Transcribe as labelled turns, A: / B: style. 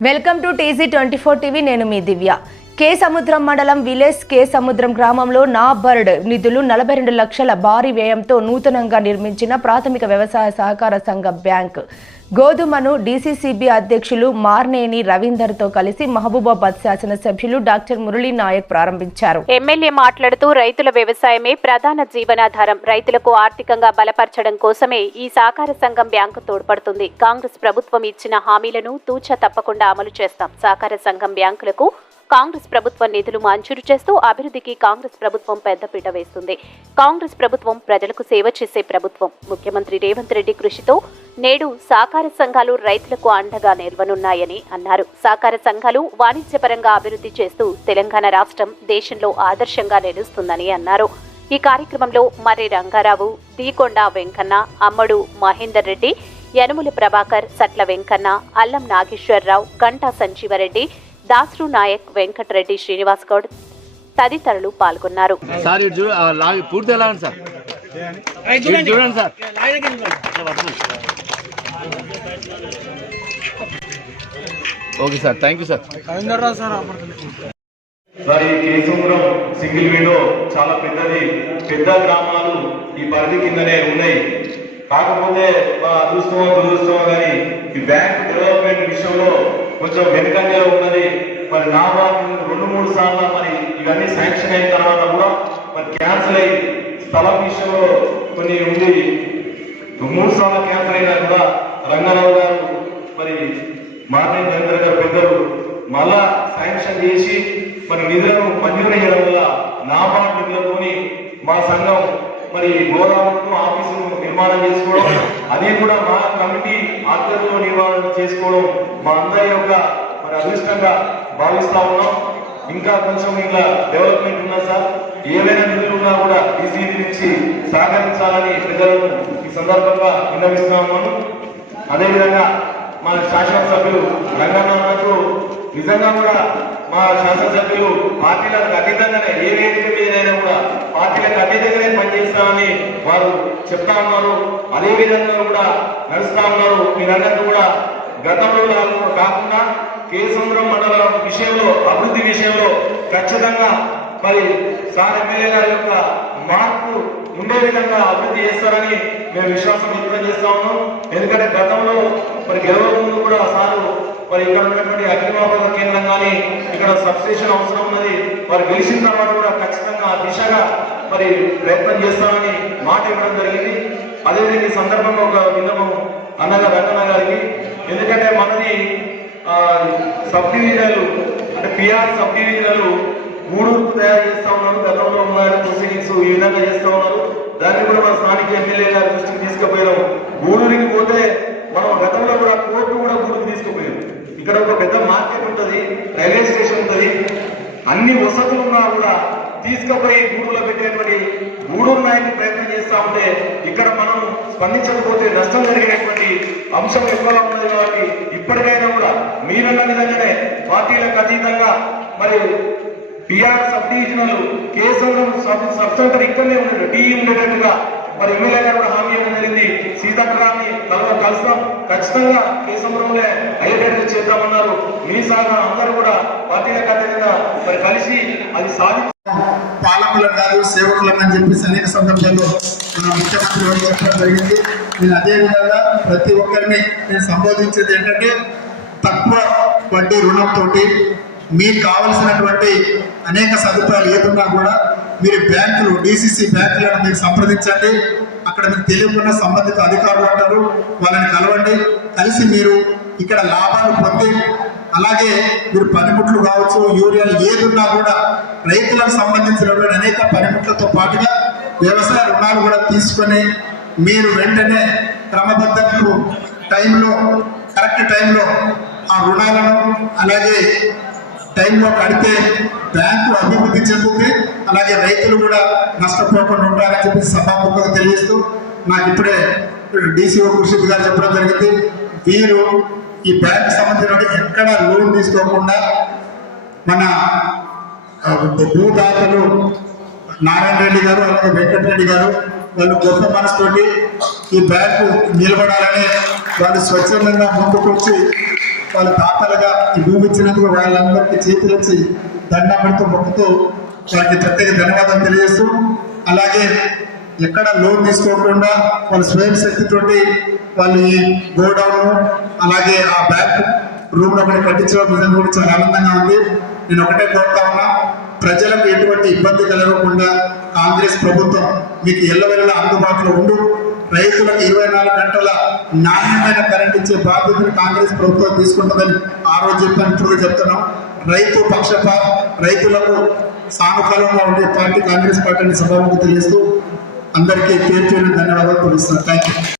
A: Welcome to TG twenty four TV నేను మీ దివ్య. కే సముద్రం మండలం విలేజ్ కే సముద్రం గ్రామంలో నాబర్డ్ నిధులు నలభై రెండు లక్షల భారీ వ్యయంతో నూతనంగా నిర్మించిన ప్రాథమిక వ్యవసాయ సహకార సంఘ బ్యాంక్. గోధుమను డీసీసీబీ అధ్యక్షులు మార్నేని రవీందర్తో కలిసి మహబూబాబాద్ శాసనసభ్యులు డాక్టర్ మురళీ నాయక్ ప్రారంభించారు.
B: ఎమ్మెల్యే మాట్లాడుతూ రైతుల వ్యవసాయమే ప్రధాన జీవనాధారం. రైతులకు ఆర్థికంగా బలపరచడం కోసమే ఈ సహకార సంఘం బ్యాంకు తోడ్పడుతుంది. కాంగ్రెస్ ప్రభుత్వం ఇచ్చిన హామీలను తూచ తప్పకుండా అమలు చేస్తాం. సహకార సంఘం బ్యాంకులకు కాంగ్రెస్ ప్రభుత్వం నిధులు మంజూరు చేస్తూ అభివృద్ధికి కాంగ్రెస్ ప్రభుత్వం పెద్దపీట వేస్తుంది. కాంగ్రెస్ ప్రభుత్వం ప్రజలకు సేవ చేసే ప్రభుత్వం. ముఖ్యమంత్రి రేవంత్ రెడ్డి కృషితో నేడు సహకార సంఘాలు రైతులకు అండగా నిల్వనున్నాయని అన్నారు. సహకార సంఘాలు వాణిజ్యపరంగా అభివృద్ధి చేస్తూ తెలంగాణ రాష్ట్రం దేశంలో ఆదర్శంగా నిలుస్తుందని అన్నారు. ఈ కార్యక్రమంలో మర్రి రంగారావు దీకొండ వెంకన్న అమ్మడు మహేందర్ రెడ్డి యనుముల ప్రభాకర్ సట్ల వెంకన్న అల్లం నాగేశ్వరరావు గంటా సంజీవరెడ్డి దాసరు నాయక్ వెంకటరెడ్డి శ్రీనివాస్ గౌడ్ తదితరులు పాల్గొన్నారు.
C: Okay sir thank you sir.
D: Kesavapuram single window చాలా పెద్దది. పెద్ద గ్రామాలు ఈ పరిధి కిందనే ఉన్నాయి. కాకపోతే మా అదృష్టమో దురదృష్టమో కానీ ఈ బ్యాంక్ డెవలప్మెంట్ విషయంలో కొంచెం వెనుకంజలో ఉన్నది మరి రెండు మూడు సార్లు మరి ఇవన్నీ శాంక్షన్ అయిన తర్వాత కూడా మరి క్యాన్సిల్ అయ్యి స్థలం విషయంలో కొన్ని ఉంది మూడు సార్లు క్యాన్సిల్ అయినా కూడా రంగారావు గారు మరి మార్నింగ్ నరేంద్ర గారు పెద్దలు మళ్ళా శాంక్షన్ చేసి మరి నిధులను మంజూరు చేయడం వల్ల నాబార్డ్ నిధులతోని మా సంఘం మరి గోదావరి ఆఫీసు నిర్మాణం చేసుకోవడం అది కూడా మా కమిటీ ఆధ్వర్యంలో నిర్మాణం చేసుకోవడం మా అందరి యొక్క మరి అదృష్టంగా భావిస్తా ఉన్నాం. ఇంకా కొంచెం ఇంకా డెవలప్మెంట్ ఉన్నా సార్. ఏవైనా నిధులు ఉన్నా కూడా ఈసీబీ నుంచి సహకరించాలని ప్రజలను ఈ సందర్భంగా విన్నవిస్తా ఉన్నాను. అదేవిధంగా మా శాసనసభ్యులు రంగన్న నిజంగా కూడా మా శాసనసభ్యులు పార్టీలకు అతీతంగానే ఏ వేదిక మీదైనా కూడా పార్టీలకు అతీతంగానే పనిచేస్తామని వారు చెప్తా ఉన్నారు. అదే విధంగా కూడా నడుస్తా ఉన్నారు. మీరందరూ కూడా గతంలో కాకుండా కేసముద్రం మండలం విషయంలో అభివృద్ధి విషయంలో ఖచ్చితంగా మరి సార్ ఎమ్మెల్యే గారి యొక్క మార్పు ఉండే విధంగా అభివృద్ధి చేస్తారని మేము విశ్వాసం వ్యక్తం చేస్తా ఉన్నాం. ఎందుకంటే గతంలో మరి గెలవ ముందు కూడా సారు మరి ఇక్కడ ఉన్నటువంటి అగ్నిమాపక కేంద్రం కానీ ఇక్కడ సబ్స్టేషన్ అవసరం ఉన్నది. వారు గెలిచిన తర్వాత కూడా ఖచ్చితంగా దిశగా మరి ప్రయత్నం చేస్తామని మాట ఇవ్వడం జరిగింది. అదేవిధంగా ఈ సందర్భంగా ఒక విన్నపం అన్నగా వెంకన్న గారికి ఎందుకంటే మనది సబ్ డివిజన్లు అంటే పిఆర్ సబ్ డివిజన్లు గూడూరుకు తయారు చేస్తా ఉన్నారు గతంలో ఉన్న ప్రొసీడింగ్స్ ఈ విధంగా చేస్తా ఉన్నారు. దాన్ని కూడా మన స్థానిక ఎమ్మెల్యే గారి దృష్టికి తీసుకుపోయాము గూడూరికి పోతే మనం గతంలో కూడా కోర్టు కూడా గూడూరు తీసుకుపోయాం. ఇక్కడ ఒక పెద్ద మార్కెట్ ఉంటుంది రైల్వే స్టేషన్ ఉంటుంది. అన్ని వసతులు ఉన్నా కూడా తీసుకుపోయి గూడూరులో పెట్టేటువంటి గూడూరు నాయకులు ప్రయత్నం చేస్తా ఉంటే ఇక్కడ మన స్పందించకపోతే నష్టం జరిగినటువంటి అంశం ఎక్కువగా ఉన్నది కాబట్టి ఇప్పటికైనా కూడా మీరన్న విధంగానే పార్టీలకు అతీతంగా మరి PR sub divisional Kesavaram sub sub centre ఇక్కడనే ఉండేది డి ఉండేటట్టుగా మరి ఎమ్మెల్యే గారు కూడా హామీ ఇవ్వడం జరిగింది. సీతాకరాన్ని కలవ కలుస్తాం. ఖచ్చితంగా కేసవరంలో అయ్యేటట్టు చేద్దామన్నారు. మీ సాగా అందరూ కూడా పార్టీలకు అతీతంగా మరి కలిసి అది సాధించారు
E: పాలకులను కాదు సేవకులను అని చెప్పేసి అనేక సందర్భాల్లో ముఖ్యమంత్రి వారు చెప్పడం జరిగింది. నేను అదే విధంగా ప్రతి ఒక్కరిని నేను సంబోధించేది ఏంటంటే తక్కువ వడ్డీ రుణంతో మీకు కావలసినటువంటి అనేక సదుపాయాలు ఏదున్నా కూడా మీరు బ్యాంకులు డిసిసి బ్యాంకులను మీరు సంప్రదించండి. అక్కడ మీకు తెలియకుండా సంబంధిత అధికారులు ఉంటారు వాళ్ళని కలవండి. కలిసి మీరు ఇక్కడ లాభాలు పొంది అలాగే మీరు పనిముట్లు కావచ్చు యూరియాలు ఏదున్నా కూడా రైతులకు సంబంధించినటువంటి అనేక పనిముట్లతో పాటుగా వ్యవసాయ రుణాలు కూడా తీసుకొని మీరు వెంటనే క్రమబద్ధకు టైంలో కరెక్ట్ టైంలో ఆ రుణాలను అలాగే టైంలో కడితే బ్యాంకు అభివృద్ధి చెందుతుంది. అలాగే రైతులు కూడా నష్టపోకుండా ఉంటారని చెప్పి సభాముఖంగా తెలియజేస్తూ నాకు ఇప్పుడే డీసీఓ కృషి గారు చెప్పడం జరిగింది. వీరు ఈ బ్యాంక్ సంబంధించిన ఎక్కడ లోన్ తీసుకోకుండా మన భూదాతలు నారాయణ రెడ్డి గారు అలాగే వెంకటరెడ్డి గారు వాళ్ళు గొప్ప మనసుతోటి ఈ బ్యాంకు నిలబడాలని వాళ్ళు స్వచ్ఛందంగా ముందుకు వచ్చి వాళ్ళ తాతలుగా ఈ భూమి ఇచ్చినందుకు వాళ్ళందరికీ చేతులొచ్చి దండం పెడుతూ మొక్కుతూ వారికి ప్రత్యేక ధన్యవాదాలు తెలియజేస్తూ అలాగే ఎక్కడ లోన్ తీసుకోకుండా వాళ్ళ స్వయం శక్తితోటి వాళ్ళు ఈ గోడౌన్ అలాగే ఆ బ్యాంక్ రూమ్లో కూడా కట్టించడం నిజంగా కూడా చాలా ఆనందంగా ఉంది. నేను ఒకటే కోరుతా ఉన్నా ప్రజలకు ఎటువంటి ఇబ్బంది కలగకుండా కాంగ్రెస్ ప్రభుత్వం మీకు ఎల్లవెల్ల అందుబాటులో ఉండు. రైతులకు ఇరవై నాలుగు గంటల నాణ్యమైన కరెంట్ ఇచ్చే బాధ్యతను కాంగ్రెస్ ప్రభుత్వం తీసుకుంటుందని ఆ రోజు చెప్పాను ఇప్పుడు చెప్తున్నాం. రైతు పక్షప రైతులకు సానుకూలంగా ఉండే పార్టీ కాంగ్రెస్ పార్టీని సభాముఖం తెలియజేస్తూ అందరికీ పేరు పేరు ధన్యవాదాలు తెలుస్తున్నాను థ్యాంక్ యూ